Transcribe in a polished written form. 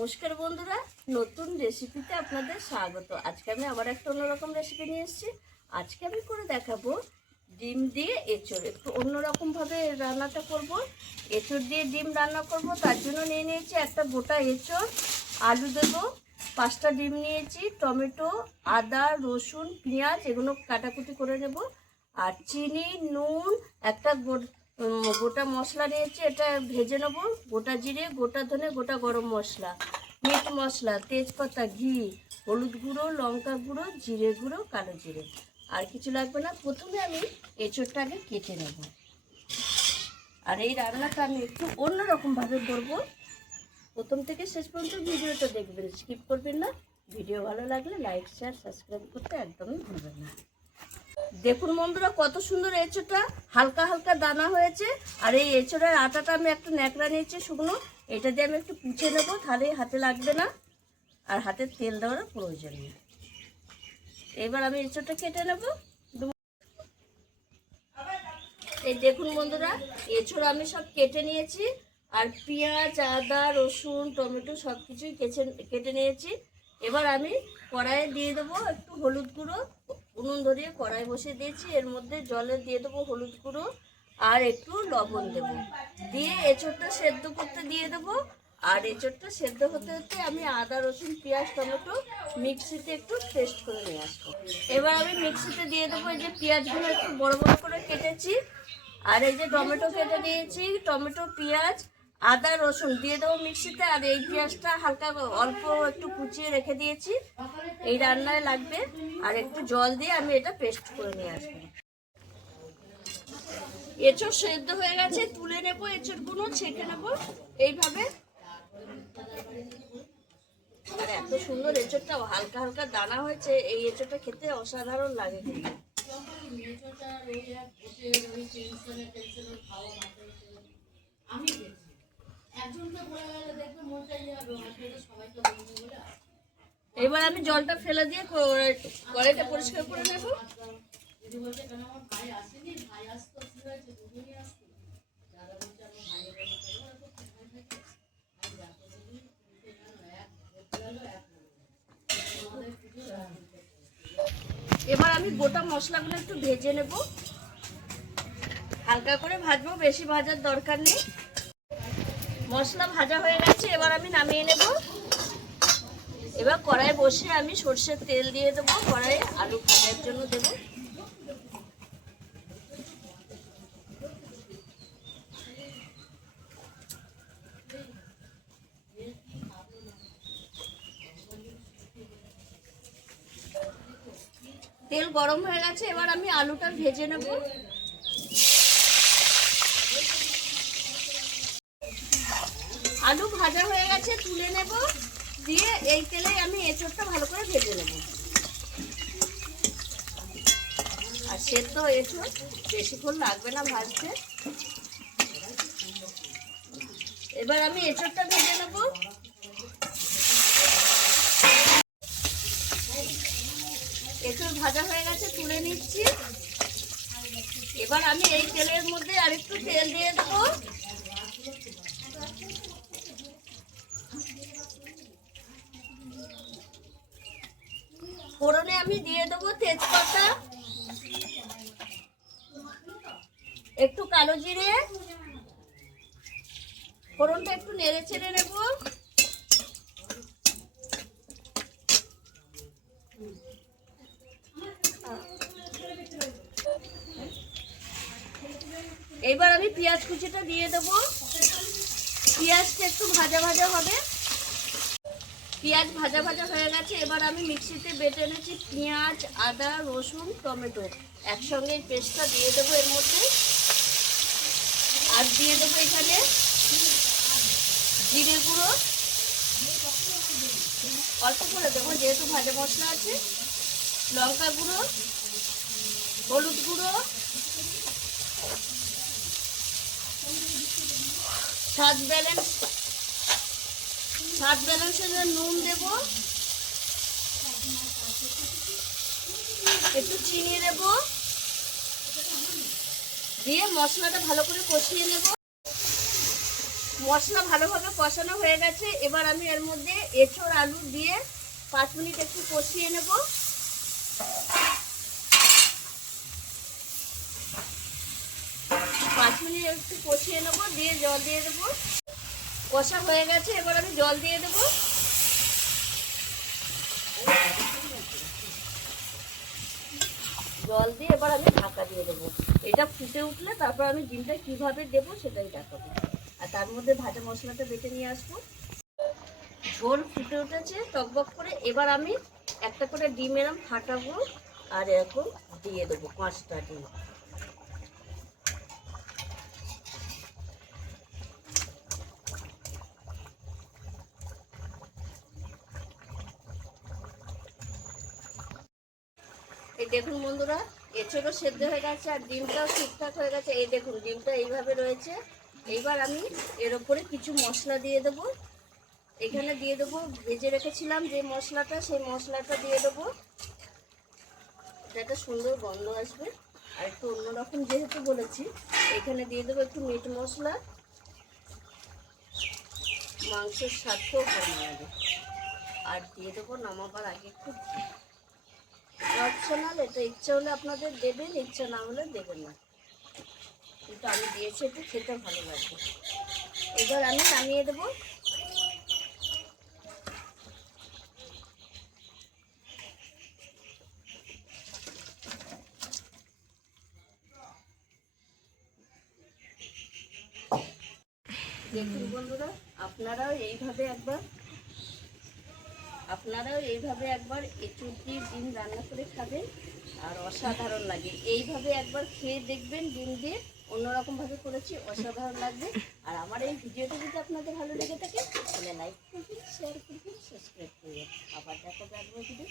নমস্কার বন্ধুরা, নতুন রেসিপিতে আপনাদের স্বাগত। আজকে আমি আবার একটা অন্যরকম রেসিপি নিয়ে এসেছি। আজকে আমি করে দেখাবো ডিম দিয়ে এঁচড়। একটু অন্যরকমভাবে রান্নাটা করব। এঁচড় দিয়ে ডিম রান্না করব, তার জন্য নিয়ে নিয়েছি একটা গোটা এঁচড়, আলু দেবো, 5টা ডিম নিয়েছি, টমেটো, আদা, রসুন, পেঁয়াজ এগুলো কাটাকুটি করে নেব, আর চিনি, নুন, একটা গোটা মশলা নিয়েছি, এটা ভেজে নেব, গোটা জিরে, গোটা ধনে, গোটা গরম মশলা, মিট মশলা, তেজপাতা, ঘি, হলুদ গুঁড়ো, লঙ্কা গুঁড়ো, জিরে গুঁড়ো, কালো জিরে। আর কিছু লাগবে না। প্রথমে আমি এঁচড়টা আগে কেটে নেব। আর এই রান্নাটা আমি একটু অন্যরকমভাবে করব। প্রথম থেকে শেষ পর্যন্ত ভিডিওটা দেখবেন, স্কিপ করবেন না। ভিডিও ভালো লাগলে লাইক, শেয়ার, সাবস্ক্রাইব করতে একদমই ভুলবেন না। দেখুন বন্ধুরা, কত সুন্দর এঁচড়টা হালকা হালকা দানা হয়েছে। আর এই এঁচড়ের আটাটা আমি একটা ন্যাকড়া নিয়েছি শুকনো, এটা দিয়ে আমি একটু পুছে নেবো, তাহলে হাতে লাগবে না আর হাতে তেল দেওয়ার প্রয়োজন নেই। এবার আমি এঁচড়টা কেটে নেব। এই দেখুন বন্ধুরা, এঁচড় আমি সব কেটে নিয়েছি, আর পেঁয়াজ, আদা, রসুন, টমেটো সব কিছুই কেটে নিয়েছি। এবার আমি কড়াইয়ে দিয়ে দেবো একটু হলুদ গুঁড়ো। উনুন ধরিয়ে কড়াই বসিয়ে দিয়েছি, এর মধ্যে জলে দিয়ে দেবো হলুদ গুঁড়ো আর একটু লবণ দেবো, দিয়ে এঁচড়টা সেদ্ধ করতে দিয়ে দেবো। আর এঁচড়টা সেদ্ধ হতে হতে আমি আদা, রসুন, পেঁয়াজ, টমেটো মিক্সিতে একটু পেস্ট করে নিয়ে আসবো। এবার আমি মিক্সিতে দিয়ে দেবো এই যে পেঁয়াজগুলো একটু বড় বড় করে কেটেছি, আর এই যে টমেটো কেটে নিয়েছি, টমেটো, পেঁয়াজ, আদা, রসুন দিয়ে দেবো মিক্সিতে। আর এই পেঁয়াজটা হালকা অল্প একটু কুচিয়ে রেখে দিয়েছি, এই রান্নায় লাগবে। আর একটু জল দিয়ে আমি এটা পেস্ট করে নিয়ে আসবো। এঁচড় সেদ্ধ হয়ে গেছে, তুলে নেবো, এঁচড়গুলো ছেঁকে নেবো এইভাবে। আর এত সুন্দর এঁচড়টা হালকা হালকা দানা হয়েছে, এই এঁচড়টা খেতে অসাধারণ লাগে। এবার আমি জলটা ফেলে দিয়ে কড়াইটা পরিষ্কার করে নেব। এবার আমি গোটা মশলাগুলো একটু ভেজে নেব, হালকা করে ভাজবো, বেশি ভাজার দরকার নেই। মশলা ভাজা হয়ে গেছে, এবার আমি নামিয়ে নেব। এবার কড়াই বসে আমি সরষের তেল দিয়ে দেবো, কড়াইয়ে আলু ভাজার জন্য দেবো। তেল গরম হয়ে গেছে, এবার আমি আলুটা ভেজে নেব। আলু ভাজা হয়ে গেছে, তুলে নেব, দিয়ে এই তেলে আমি এঁচড়টা ভালো করে ভেজে নেব। আর সেদ্ধ এঁচড় বেশিক্ষণ লাগবে না ভাজতে। এবার আমি এঁচড়টা ভেজে নেব। এঁচড় ভাজা হয়ে গেছে, তুলে নিচ্ছি। এবার আমি এই তেলের মধ্যে আরেকটু তেল দিয়ে দেবো। ফোড়নে আমি দিয়ে দেবো তেজপাতা, একটু কালো জিরে, ফোড়নটা একটু নেড়ে চেড়ে নেব। এবার আমি পেঁয়াজ কুচিটা দিয়ে দেবো। পেঁয়াজটা একটু ভাজা ভাজা হবে। পেঁয়াজ ভাজা ভাজা হয়ে গেছে, এবার আমি মিক্সিতে বেটে এনেছি পেঁয়াজ, আদা, রসুন, টমেটো একসঙ্গে পেস্টটা দিয়ে দেবো এর মধ্যে। আর দিয়ে দেবো এখানে জিরে গুঁড়ো, অল্প করে দেবো যেহেতু ভাজা মশলা আছে, লঙ্কা গুঁড়ো, হলুদ গুঁড়ো, স্বাদ ব্যালেন্সের নুন দেব, একটু চিনি দেব, দিয়ে মশলাটা ভালো করে কষিয়ে নেব। মশলা ভালোভাবে কষানো হয়ে গেছে। এবার আমি এর মধ্যে এঁচোড় আলু দিয়ে 5 মিনিট একটু কষিয়ে নেব। 5 মিনিট একটু কষিয়ে নেব, দিয়ে জল দিয়ে দেবো। কষা হয়ে গেছে, এবার আমি জল দিয়ে দেবো। জল দিয়ে এবার আমি ঢাকা দিয়ে দেবো। এটা ফুটে উঠলে তারপর আমি ডিমটা কিভাবে দেবো সেটাই দেখাবো। আর তার মধ্যে ভাজা মশলাটা বেটে নিয়ে আসবো। ঝোল ফুটে উঠেছে টকবক করে। এবার আমি একটা করে ডিম এরম ফাটাবো আর এরকম দিয়ে দেবো 5টা ডিম। এই দেখুন বন্ধুরা, এঁচোড়ও সেদ্ধ হয়ে গেছে আর ডিমটাও ঠিকঠাক হয়ে গেছে। এই দেখুন ডিমটা এইভাবে রয়েছে। এইবার আমি এর ওপরে কিছু মশলা দিয়ে দেবো। এখানে দিয়ে দেবো ভেজে রেখেছিলাম যে মশলাটা, সেই মশলাটা দিয়ে দেবো। এটা একটা সুন্দর গন্ধ আসবে। আর একটু অন্যরকম যেহেতু বলেছি, এখানে দিয়ে দেবো একটু মিট মশলা। মাংসের স্বাদটাও ভালো লাগে। আর দিয়ে দেবো নামাবার আগে একটু ঘি। অপশনাল, এটা ইচ্ছা হলে আপনাদের দেবেন, ইচ্ছা না হলে দেবেন না, কিন্তু আমি দিয়েছি একটু, খেতে ভালো লাগবে। এবার আমি নামিয়ে দেবো। দেখুন বন্ধুরা, আপনারাও এইভাবে একবার এঁচোড় দিয়ে ডিম রান্না করে খাবেন, আর অসাধারণ লাগে। এইভাবে একবার খেয়ে দেখবেন, ডিম দিয়ে অন্যরকমভাবে করেছি, অসাধারণ লাগবে। আর আমার এই ভিডিওটা যদি আপনাদের ভালো লেগে থাকে তাহলে লাইক করবেন, শেয়ার করবেন, সাবস্ক্রাইব করবেন। আবার দেখা যাবে ভিডিও।